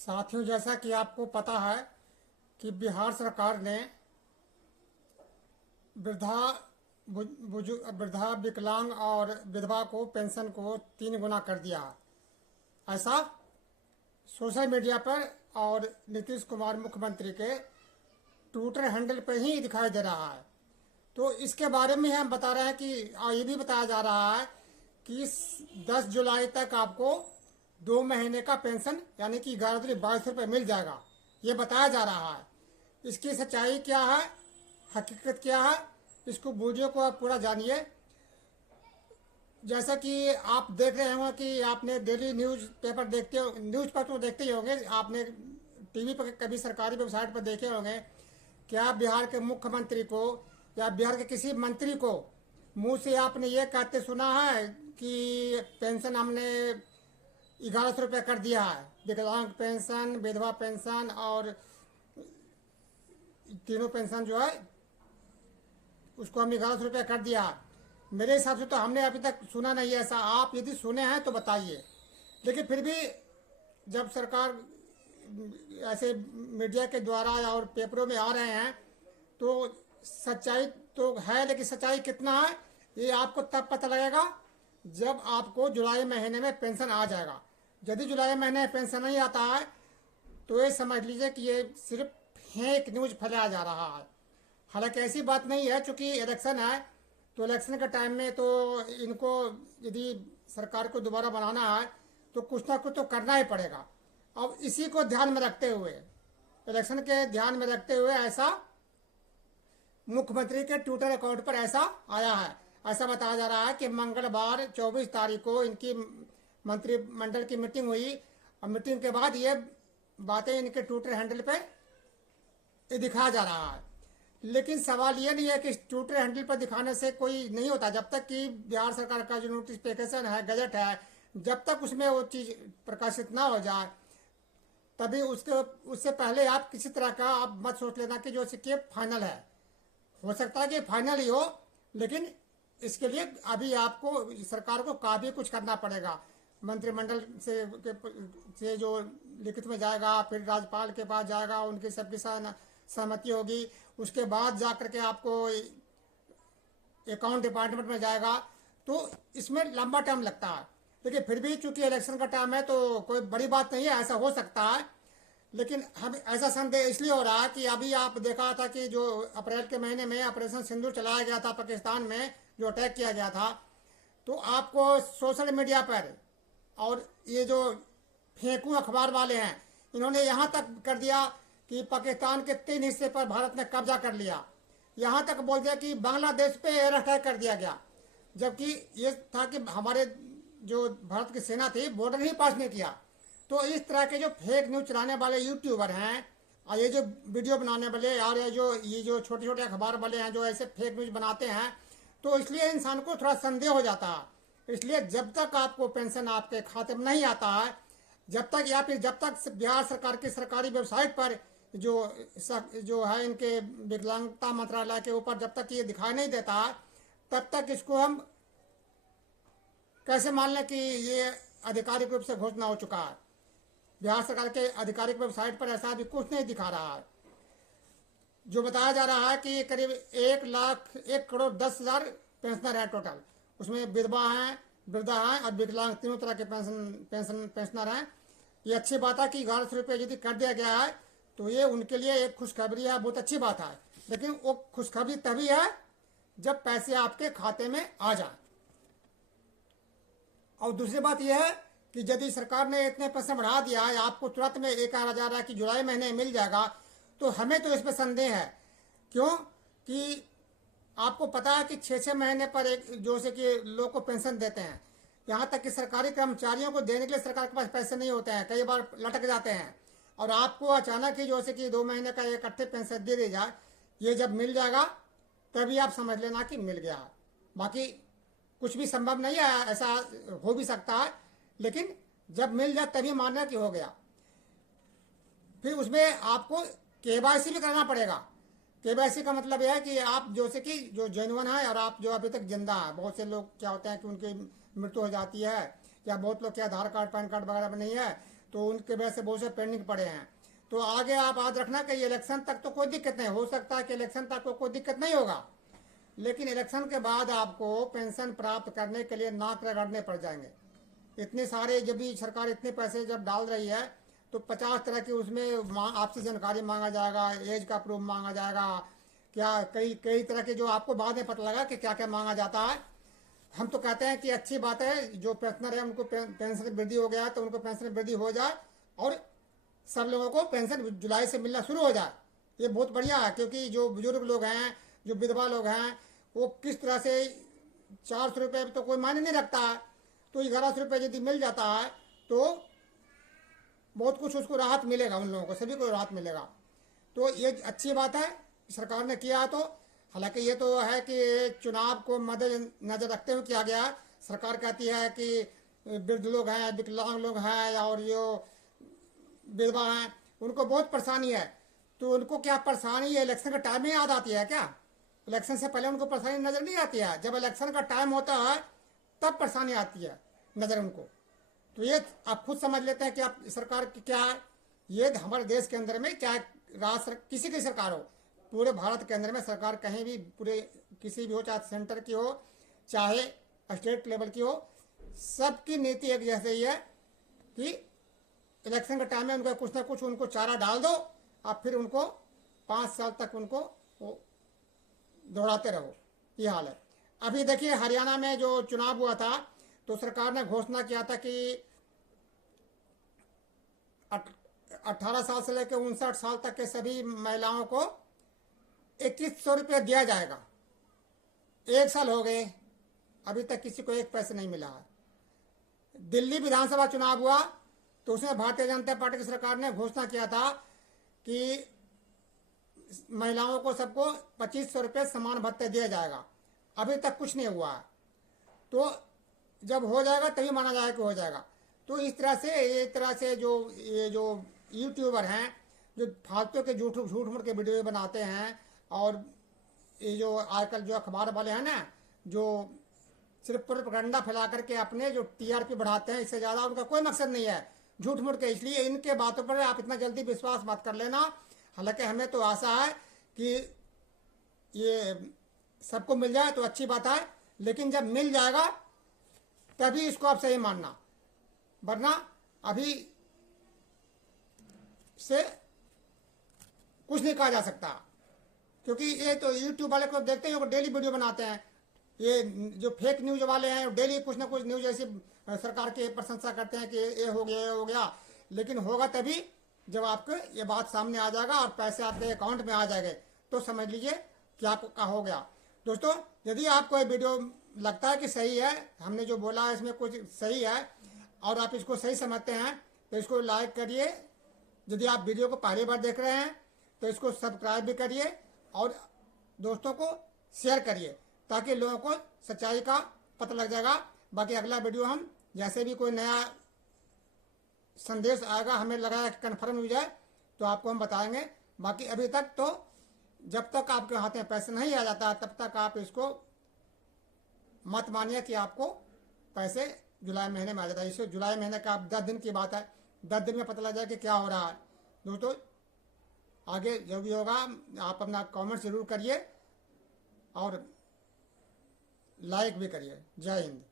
साथियों, जैसा कि आपको पता है कि बिहार सरकार ने वृद्धा वृद्धा, विकलांग और विधवा को पेंशन को 3 गुना कर दिया। ऐसा सोशल मीडिया पर और नीतीश कुमार मुख्यमंत्री के ट्विटर हैंडल पर ही दिखाई दे रहा है। तो इसके बारे में हम बता रहे हैं कि ये भी बताया जा रहा है कि 10 जुलाई तक आपको 2 महीने का पेंशन यानी कि 11,22 मिल जाएगा, ये बताया जा रहा है। इसकी सच्चाई क्या है, हकीकत क्या है, इसको वीडियो को आप पूरा जानिए। जैसा कि आप देख रहे होंगे कि आपने डेली न्यूज़ पेपर तो देखते ही होंगे, आपने टीवी पर कभी सरकारी वेबसाइट पर देखे होंगे। क्या बिहार के मुख्यमंत्री को या बिहार के किसी मंत्री को मुंह से आपने ये कहते सुना है कि पेंशन हमने 1,100 कर दिया है, विकलांग पेंशन, विधवा पेंशन और तीनों पेंशन जो है उसको हम 1,100 कर दिया? मेरे हिसाब से तो हमने अभी तक सुना नहीं है ऐसा। आप यदि सुने हैं तो बताइए। लेकिन फिर भी जब सरकार ऐसे मीडिया के द्वारा और पेपरों में आ रहे हैं तो सच्चाई तो है, लेकिन सच्चाई कितना है ये आपको तब पता लगेगा जब आपको जुलाई महीने में पेंशन आ जाएगा। यदि जुलाई महीने में पेंशन नहीं आता है तो ये समझ लीजिए कि ये सिर्फ फेक न्यूज़ फैलाया जा रहा है। हालांकि ऐसी बात नहीं है, चूँकि इलेक्शन है तो इलेक्शन के टाइम में तो इनको यदि सरकार को दोबारा बनाना है तो कुछ ना कुछ तो करना ही पड़ेगा। अब इसी को ध्यान में रखते हुए, इलेक्शन के ध्यान में रखते हुए ऐसा मुख्यमंत्री के ट्विटर अकाउंट पर ऐसा आया है। ऐसा बताया जा रहा है कि मंगलवार 24 तारीख को इनकी मंत्रिमंडल की मीटिंग हुई और मीटिंग के बाद ये बातें इनके ट्विटर हैंडल पे ये दिखाया जा रहा है। लेकिन सवाल ये नहीं है कि ट्विटर हैंडल पर दिखाने से कोई नहीं होता। जब तक कि बिहार सरकार का जो नोटिफिकेशन है, गजट है, जब तक उसमें वो चीज़ प्रकाशित ना हो जाए तभी उससे पहले आप किसी तरह का आप मत सोच लेना कि जो कि फाइनल है। हो सकता है कि फाइनल ही हो, लेकिन इसके लिए अभी आपको सरकार को काफ़ी कुछ करना पड़ेगा। मंत्रिमंडल से जो लिखित में जाएगा, फिर राज्यपाल के पास जाएगा, उनकी सबकी सहमति होगी, उसके बाद जा करके आपको अकाउंट डिपार्टमेंट में जाएगा। तो इसमें लंबा टाइम लगता है। लेकिन फिर भी चूंकि इलेक्शन का टाइम है तो कोई बड़ी बात नहीं है, ऐसा हो सकता है। लेकिन हम ऐसा संदेह इसलिए हो रहा है कि अभी आप देखा था कि जो अप्रैल के महीने में ऑपरेशन सिंदूर चलाया गया था पाकिस्तान में, जो अटैक किया गया था, तो आपको सोशल मीडिया पर और ये जो फेंकू अखबार वाले हैं इन्होंने यहाँ तक कर दिया कि पाकिस्तान के 3 हिस्से पर भारत ने कब्जा कर लिया। यहाँ तक बोल दिया कि बांग्लादेश पे एयर अटैक कर दिया गया, जबकि ये था कि हमारे जो भारत की सेना थी बॉर्डर ही पास नहीं किया। तो इस तरह के जो फेक न्यूज़ चलाने वाले यूट्यूबर हैं और ये जो वीडियो बनाने वाले और ये जो छोटे छोटे अखबार वाले हैं जो ऐसे फेक न्यूज़ बनाते हैं, तो इसलिए इंसान को थोड़ा संदेह हो जाता है। इसलिए जब तक आपको पेंशन आपके खाते में नहीं आता है, जब तक या फिर जब तक बिहार सरकार की सरकारी वेबसाइट पर जो है इनके विकलांगता मंत्रालय के ऊपर जब तक ये दिखाई नहीं देता तब तक इसको हम कैसे मान लें कि ये आधिकारिक रूप से घोषणा हो चुका है। बिहार सरकार के आधिकारिक वेबसाइट पर ऐसा भी कुछ नहीं दिखा रहा है। जो बताया जा रहा है कि करीब 1,10,00,000 पेंशनर हैं टोटल, उसमें विधवा हैं, वृद्धा हैं और विकलांग, तीनों तरह के पेंशनर हैं। ये अच्छी बात है कि 1,100 यदि कर दिया गया है तो ये उनके लिए एक खुशखबरी है, बहुत अच्छी बात है। लेकिन वो खुशखबरी तभी है जब पैसे आपके खाते में आ जाए। और दूसरी बात यह है कि यदि सरकार ने इतने पैसे बढ़ा दिया है, आपको तुरंत में 1,000 है कि जुलाई महीने मिल जाएगा, तो हमें तो इस पर संदेह है। क्यों कि आपको पता है कि 6-6 महीने पर एक जो से कि लोग को पेंशन देते हैं। यहाँ तक कि सरकारी कर्मचारियों को देने के लिए सरकार के पास पैसे नहीं होते हैं, कई बार लटक जाते हैं। और आपको अचानक ही जो से कि 2 महीने का इकट्ठे पेंशन दे दी जाए, ये जब मिल जाएगा तभी आप समझ लेना कि मिल गया। बाकी कुछ भी संभव नहीं है, ऐसा हो भी सकता है, लेकिन जब मिल जाए तभी मानना कि हो गया। फिर उसमें आपको केवाईसी भी करना पड़ेगा। केवाईसी का मतलब यह है कि आप जो से कि जो जेन्युइन है और आप जो अभी तक जिंदा है। बहुत से लोग क्या होते हैं कि उनकी मृत्यु हो जाती है या बहुत लोग के आधार कार्ड पैन कार्ड वगैरह में नहीं है, तो उनके वजह से बहुत से पेंडिंग पड़े हैं। तो आगे आप याद रखना कि इलेक्शन तक तो कोई दिक्कत नहीं, हो सकता है कि इलेक्शन तक को कोई दिक्कत नहीं होगा, लेकिन इलेक्शन के बाद आपको पेंशन प्राप्त करने के लिए नाक रगड़ने पड़ जाएंगे। इतने सारे, जब भी सरकार इतने पैसे जब डाल रही है तो 50 तरह की उसमें आपसे जानकारी मांगा जाएगा, एज का प्रूफ मांगा जाएगा, क्या कई कई तरह के जो आपको बाद में पता लगा कि क्या क्या मांगा जाता है। हम तो कहते हैं कि अच्छी बात है, जो पेंशनर है उनको पेंशन वृद्धि हो गया तो उनको पेंशन वृद्धि हो जाए और सब लोगों को पेंशन जुलाई से मिलना शुरू हो जाए। ये बहुत बढ़िया है, क्योंकि जो बुजुर्ग लोग हैं, जो विधवा लोग हैं, वो किस तरह से 400 रुपये तो कोई मायने नहीं रखता है, तो 1100 रुपये यदि मिल जाता है तो बहुत कुछ उसको राहत मिलेगा, उन लोगों को सभी को राहत मिलेगा। तो ये अच्छी बात है सरकार ने किया। तो हालांकि ये तो है कि चुनाव को मद्देनजर रखते हुए किया गया। सरकार कहती है कि वृद्ध लोग हैं, विकलांग लोग हैं और जो विधवा हैं उनको बहुत परेशानी है। तो उनको क्या परेशानी है, इलेक्शन का टाइम में याद आती है क्या? इलेक्शन से पहले उनको परेशानी नजर नहीं आती है, जब इलेक्शन का टाइम होता है तब परेशानी आती है नजर उनको। तो ये आप खुद समझ लेते हैं कि आप सरकार की क्या है। ये हमारे देश के अंदर में क्या किसी की सरकार हो, पूरे भारत के अंदर में सरकार कहीं भी, पूरे किसी भी हो, चाहे सेंटर की हो चाहे स्टेट लेवल की हो, सबकी नीति एक जैसे ही है कि इलेक्शन के टाइम में उनका कुछ ना कुछ उनको चारा डाल दो और फिर उनको 5 साल तक उनको दौड़ाते रहो। ये हाल है। अभी देखिए हरियाणा में जो चुनाव हुआ था तो सरकार ने घोषणा किया था कि 18 साल से लेकर 59 साल तक के सभी महिलाओं को 2100 रुपये दिया जाएगा। 1 साल हो गए, अभी तक किसी को 1 पैसे नहीं मिला है। दिल्ली विधानसभा चुनाव हुआ तो उसमें भारतीय जनता पार्टी की सरकार ने घोषणा किया था कि महिलाओं को सबको 2500 रुपये समान भत्ते दिया जाएगा। अभी तक कुछ नहीं हुआ है, तो जब हो जाएगा तभी माना जाएगा कि हो जाएगा। तो इस तरह से जो यूट्यूबर हैं, जो फालतू के झूठ मूठ के वीडियो बनाते हैं, और ये जो आजकल जो अखबार वाले हैं ना, जो सिर्फ प्रोपेगेंडा फैला करके अपने जो टीआरपी बढ़ाते हैं, इससे ज़्यादा उनका कोई मकसद नहीं है झूठ मूठ के। इसलिए इनके बातों पर आप इतना जल्दी विश्वास मत कर लेना। हालांकि हमें तो आशा है कि ये सबको मिल जाए तो अच्छी बात है, लेकिन जब मिल जाएगा तभी इसको आप सही मानना, वरना अभी से कुछ नहीं कहा जा सकता। क्योंकि ये तो यूट्यूब वाले को देखते हैं, डेली वीडियो बनाते हैं। ये जो फेक न्यूज वाले हैं डेली कुछ ना कुछ न्यूज ऐसी सरकार की प्रशंसा करते हैं कि ये हो गया, ये हो गया, लेकिन होगा तभी जब आपको ये बात सामने आ जाएगा और पैसे आपके अकाउंट में आ जाएंगे, तो समझ लीजिए कि आपका हो गया। दोस्तों, यदि आपको ये वीडियो लगता है कि सही है, हमने जो बोला है इसमें कुछ सही है और आप इसको सही समझते हैं, तो इसको लाइक करिए। यदि आप वीडियो को पहली बार देख रहे हैं तो इसको सब्सक्राइब भी करिए और दोस्तों को शेयर करिए, ताकि लोगों को सच्चाई का पता लग जाएगा। बाकी अगला वीडियो हम जैसे भी कोई नया संदेश आएगा, हमें लगा कि कन्फर्म हो जाए, तो आपको हम बताएंगे। बाकी अभी तक तो जब तक आपके हाथ में पैसे नहीं आ जाता तब तक आप इसको मत मानिए कि आपको पैसे जुलाई महीने में आ जाता है। इसे जुलाई महीने का 10 दिन की बात है, 10 दिन में पता लग जाए कि क्या हो रहा है। दोस्तों, आगे जो भी होगा आप अपना कमेंट जरूर करिए और लाइक भी करिए। जय हिंद।